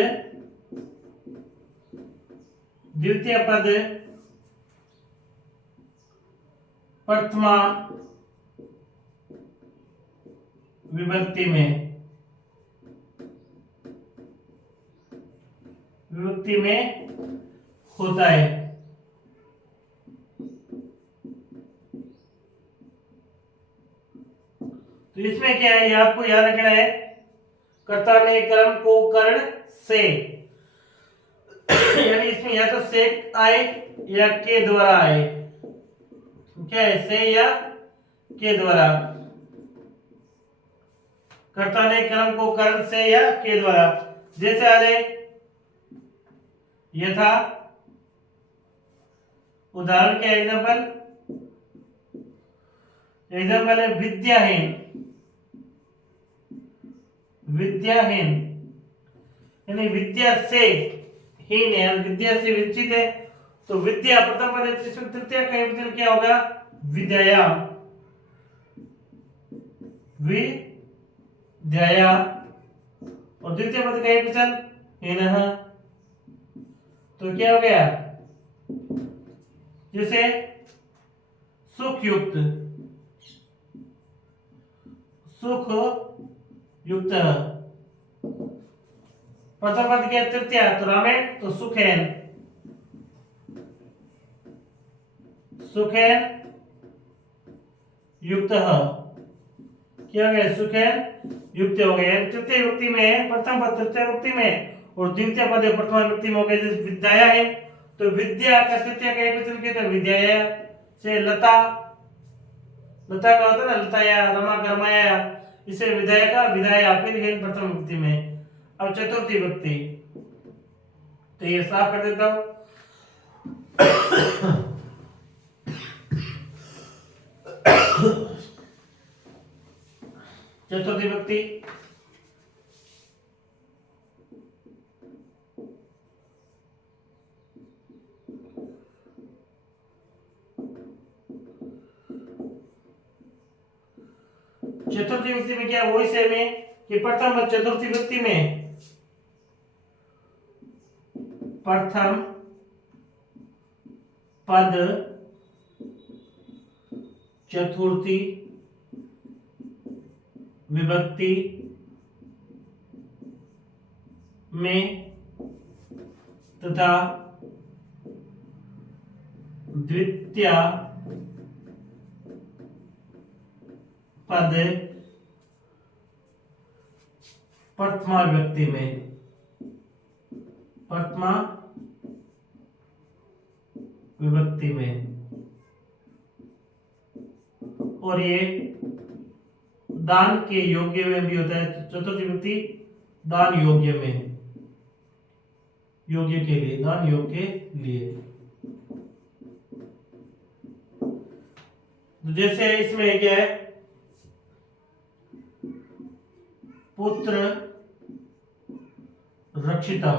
प्रथमा विभक्ति में होता है। तो इसमें क्या है, ये आपको याद रखना है, कर्ता ने कर्म को कर्ण से, यानी इसमें या तो से आए या के द्वारा आए। क्या है, से या के द्वारा। कर्ता ने कर्म को कर्ण से या के द्वारा। जैसे आ जाए यथा, उदाहरण क्या एग्जाम्पल है विद्याहीन। विद्याहीन यानी विद्या से हीन है, विद्या से विचित है, तो विद्या प्रथम पद है, इसमें तृतीय का विभक्ति क्या होगा, विद्या। विद्या और द्वितीय पद का विभक्ति हीनः, तो क्या हो गया, जैसे सुख युक्त, सुख युक्त। प्रथम पद क्या, तृतीय, तो रामेण, तो सुखेन, सुखेन युक्त। क्या हो गया, सुखेन युक्त हो गया। तृतीय विभक्ति में प्रथम पद तृतीय विभक्ति में और द्वितीय पद प्रथम विभक्ति में हो गया। जैसे विद्या है, तो विद्या का तृतीय का एकवचन कहते हैं विद्याया। से लता, लता का होता है ना लताया, रमा कर्माया, इसे विधाया का विधाया, फिर हेन प्रथम विभक्ति में। अब चतुर्थी विभक्ति, तो ये साफ कर देता हूं। चतुर्थी विभक्ति चतुर्थी विभक्ति में क्या, वही सेम है कि प्रथम पद चतुर्थी विभक्ति में प्रथम पद चतुर्थी विभक्ति में तथा द्वितीय पद प्रथमा विभक्ति में, प्रथमा विभक्ति में। और ये दान के योग्य में भी होता है। चतुर्थी विभक्ति दान योग्य में, योग्य के लिए, दान योग्य के लिए। तो जैसे इसमें क्या है, पुत्र रक्षितम,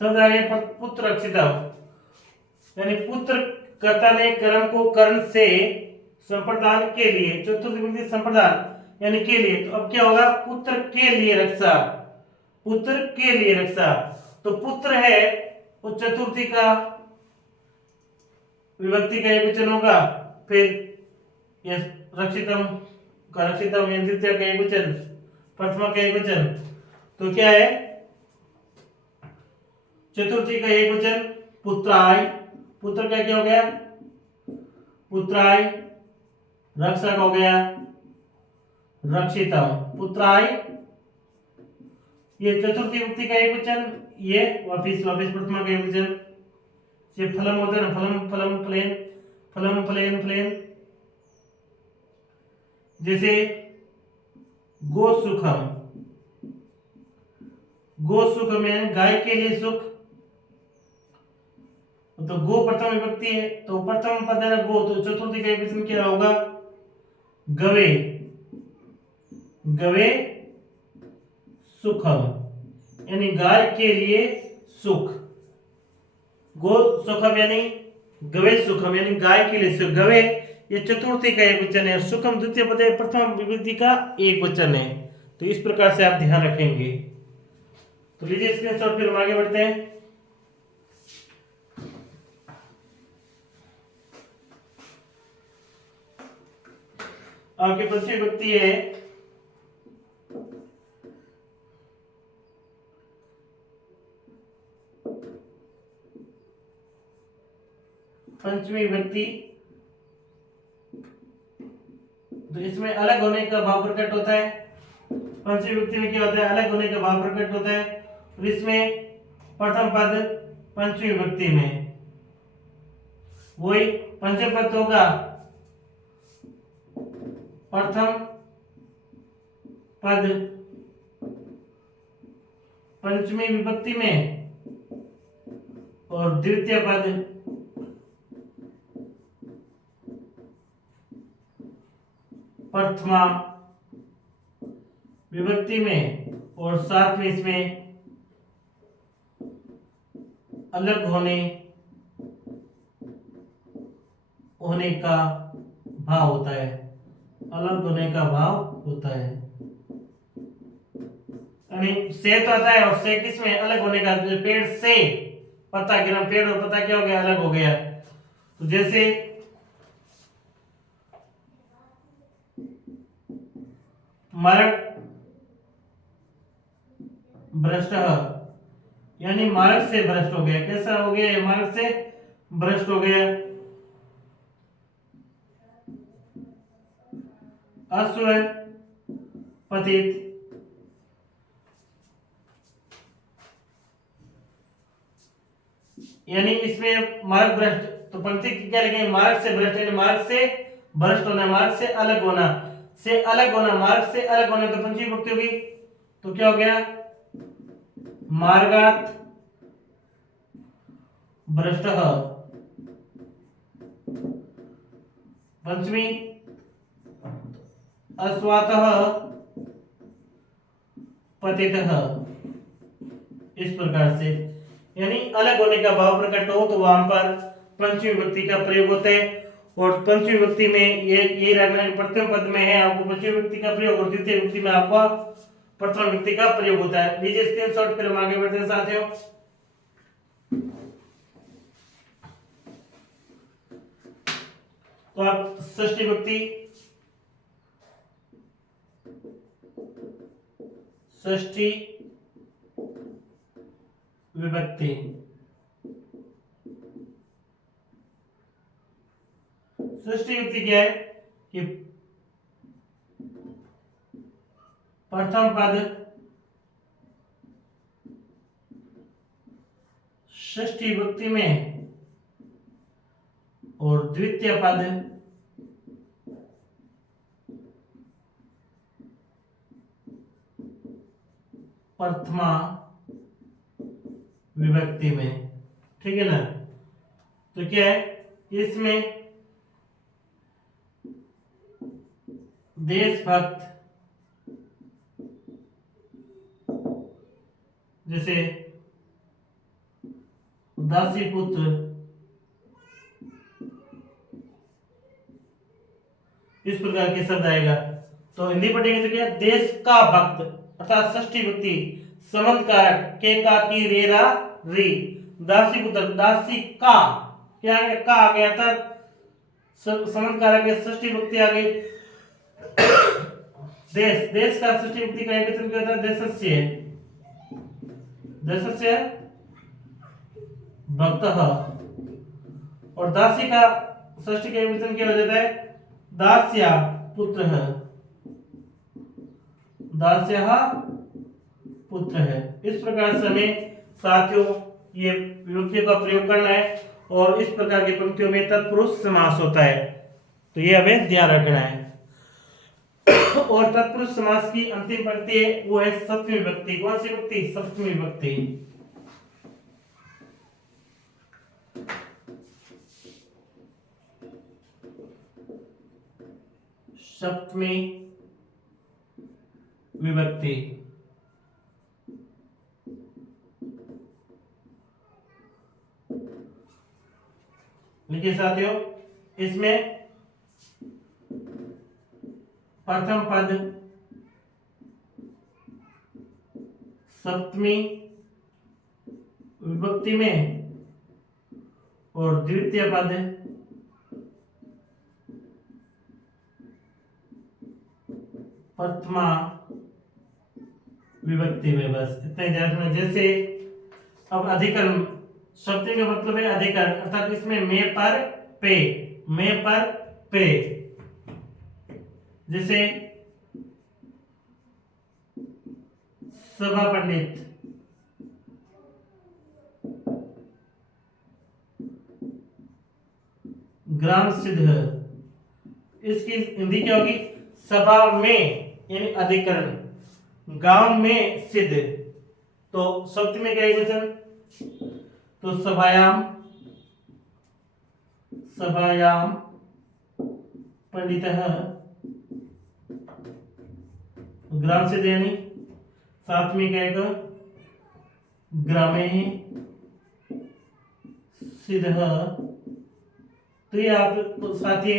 शब्द आ गया पुत्र रक्षितम, यानी पुत्र कर्ता ने कर्म को कर्ण से संप्रदान के लिए, चतुर्थ विभक्ति संप्रदान यानी के लिए। तो अब क्या होगा, पुत्र के लिए रक्षा, पुत्र के लिए रक्षा। तो पुत्र है वो चतुर्थी का विभक्ति का एकवचन होगा, फिर ये रक्षितम का रक्षितम यानी द्वितीय का एकवचन, प्रथमा का एकवचन। तो क्या है, चतुर्थी का एकवचन पुत्राय पुत्र का क्या हो गया, पुत्राय, रक्षक हो गया रक्षितम, पुत्राय। ये चतुर्थी विभक्ति का एक वचन, ये वापिस प्रथमा का एक वचन। ये फलम होता है ना, फलम फलम प्लेन, फलम प्लेन प्लेन। जैसे गो सुखम, गो सुखम यानी गाय के लिए सुख। तो गो प्रथम विभक्ति है, तो प्रथम पद है ना गो, तो चतुर्थी का एक वचन क्या होगा, गवे, गवे सुखम यानी गाय के लिए सुख। गो सुखम यानी गवे सुखम यानी गाय के लिए सुख। गवे ये चतुर्थी का एक वचन है, सुखम द्वितीय पद है, प्रथम विभक्ति का एक वचन है। तो इस प्रकार से आप ध्यान रखेंगे। तो लीजिए स्क्रीनशॉट, फिर हम आगे बढ़ते हैं। आपकी पंचमी विभक्ति है पंचमी विभक्ति, तो इसमें अलग होने का भाव प्रकट होता है। पंचमी विभक्ति में क्या होता है, अलग होने का भाव प्रकट होता है। और इसमें प्रथम पद पंचमी विभक्ति में वही पंचम पद होगा प्रथम पद पंचमी विभक्ति में और द्वितीय पद प्रथमा विभक्ति में, और साथ में इसमें अलग होने का भाव होता है, अलग होने का भाव होता है। यानी से तो आता है, और से किसमें अलग होने का, पेड़ से पत्ता गिरा, पेड़ और पत्ता क्या हो गया, अलग हो गया। तो जैसे मार्ग भ्रष्ट यानी मार्ग से भ्रष्ट हो गया। कैसा हो गया, मार्ग से भ्रष्ट हो गया। अश्व पतित, यानी इसमें मार्ग भ्रष्ट, तो पंक्ति क्या लिखेंगे, मार्ग से भ्रष्ट यानी मार्ग से भ्रष्ट होना, मार्ग से अलग होना, से अलग होना, मार्ग से अलग होना। तो पंचमी विभक्ति होगी, तो क्या हो गया, मार्गात भ्रष्टः। पंचमी अश्वातः पतितः। इस प्रकार से यानी अलग होने का भाव प्रकट हो तो वहां पर पंचमी विभक्ति का प्रयोग होता है। और पंचमी विभक्ति में ये रहना, प्रथम पद में है आपको पंचमी विभक्ति का प्रयोग, और द्वितीय विभक्ति में आपका प्रथम विभक्ति का प्रयोग होता है। लीजिए स्क्रीनशॉट, फिर हम आगे बढ़ते हैं साथियों। तो आप षष्ठी विभक्ति, षष्ठी विभक्ति, षष्ठी विभक्ति क्या है कि प्रथम पद षष्ठी विभक्ति में और द्वितीय पद प्रथमा विभक्ति में। ठीक है ना। तो क्या है, इसमें देशभक्त, जैसे दासी पुत्र, इस प्रकार के शब्द आएगा। तो हिंदी पढ़ेंगे तो क्या, देश का भक्त अर्थात षष्ठी विभक्ति, समंत कारक के का की रे रा री, दासी पुत्र, दासी का क्या आ गया, का आ गया था, समंत कारक के षष्ठी विभक्ति आ गई। देश, देश का षष्ठी विभक्ति का एक वचन क्या होता है, देशस्य, देशस्य भक्तः। और दासी का षष्ठी का विभेदन क्या हो जाता है? दास्या पुत्रः, दास्यः पुत्रः। इस प्रकार से हमें साथियों ये विभक्तियों का प्रयोग करना है और इस प्रकार की पंक्तियों में तत्पुरुष समास होता है, तो ये हमें ध्यान रखना है। और तत्पुरुष समास की अंतिम पंक्ति है वो है सप्तमी विभक्ति। कौन सी विभक्ति? सप्तमी विभक्ति। सप्तमी विभक्ति। लिखिए साथियों, इसमें प्रथम पद सप्तमी विभक्ति में और द्वितीय पद प्रथमा विभक्ति में। बस इतना ही ध्यान रखना। जैसे अब अधिकरण, सप्तमी का मतलब है अधिकरण, अर्थात इसमें में पर पे, में पर पे। जैसे सभा पंडित, ग्राम सिद्ध, इसकी हिंदी क्या होगी? सभा में यानी अधिकरण, गांव में सिद्ध। तो सप्तमी में क्या है वचन? तो सभायाम, सभायाम पंडितः ग्राम सिद्ध, यानी सातवीं का एक ग्रामे सिद्ध। तो ये आप तो साथी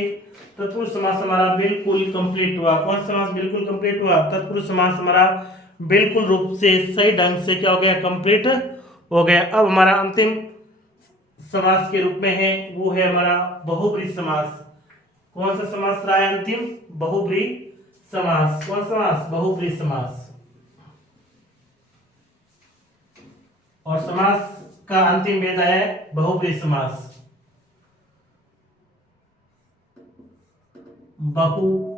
तत्पुरुष समास हमारा बिल्कुल कंप्लीट हुआ। कौन समास बिल्कुल कंप्लीट हुआ? तत्पुरुष समास हमारा बिल्कुल रूप से सही ढंग से क्या हो गया? कंप्लीट हो गया। अब हमारा अंतिम समास के रूप में है वो है हमारा बहुब्रीहि समास। कौन सा समास रहा है अंतिम? बहुब्रीहि समास। कौन समास? बहुब्रीहि समास। और समास का अंतिम भेद है बहुब्रीहि समास। बहुब्रीहि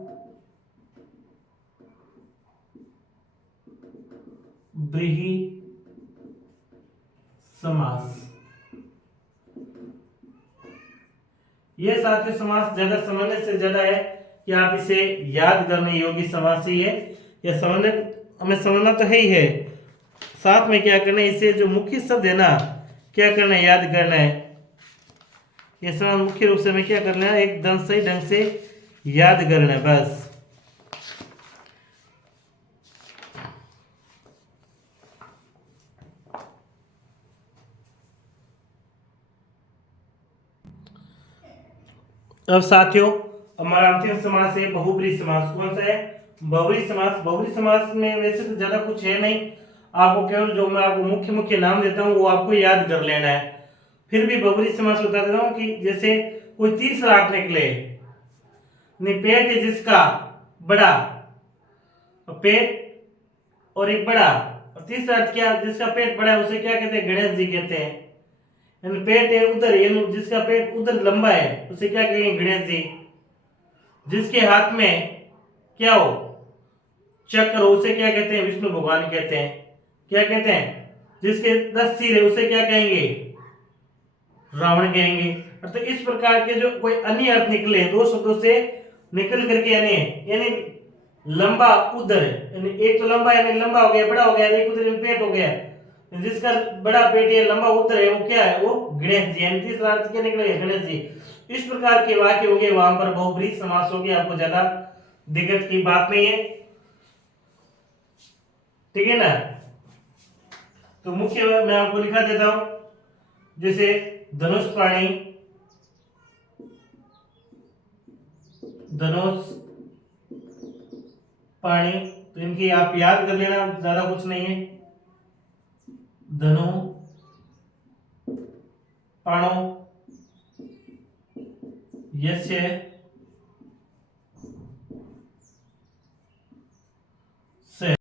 समास। ये साथी समास ज्यादा समझने से ज्यादा है कि आप इसे याद करने योग्य समास ही है। यह समझने हमें समझना तो है ही है, साथ में क्या करना है, इसे जो मुख्य शब्द है ना क्या करना है? याद करना है। ये समास मुख्य रूप से हमें क्या करना है? एकदम सही ढंग से याद करना है बस। अब साथियों हमारा अंतिम समास है बहुब्रीहि समास। कौन सा है? बहुब्रीहि समास। बहुब्रीहि समास में वैसे तो ज्यादा कुछ है नहीं, आपको केवल जो मैं आपको मुख्य मुख्य नाम देता हूँ वो आपको याद कर लेना है। फिर भी बहुब्रीहि समास बता देता हूँ कि जैसे कोई तीसरा अर्थ निकले, पेट है जिसका बड़ा, पेट और एक बड़ा, और तीसरा अर्थ क्या? जिसका पेट बड़ा है उसे क्या कहते हैं? गणेश जी कहते हैं। यानी पेट है उधर, यानी जिसका पेट उधर लंबा है उसे क्या कहेंगे? गणेश जी। जिसके हाथ में क्या हो? चक्र, उसे क्या कहते हैं? विष्णु भगवान कहते हैं। क्या कहते हैं? जिसके 10 सिर है उसे क्या कहेंगे? रावण कहेंगे। तो इस प्रकार के जो कोई अन्य अर्थ निकले दो शब्दों से निकल करके, यानी लंबा उधर, यानी एक तो लंबा यानी लंबा हो गया, बड़ा हो गया, एक उधर पेट हो गया, जिसका बड़ा पेट है लंबा उधर है वो क्या है? वो गणेश जी। यानी तीसरा अर्थ क्या निकलेगा? गणेश जी। इस प्रकार के वाक्य हो गए, वहां पर बहुब्रीहि समास हो गया, आपको ज्यादा दिक्कत की बात नहीं है, ठीक है ना। तो मुख्य मैं आपको लिखा देता हूं, जैसे धनुष प्राणी, धनुष पाणी, तो इनकी आप याद कर लेना, ज्यादा कुछ नहीं है। धनु पाणो यस्य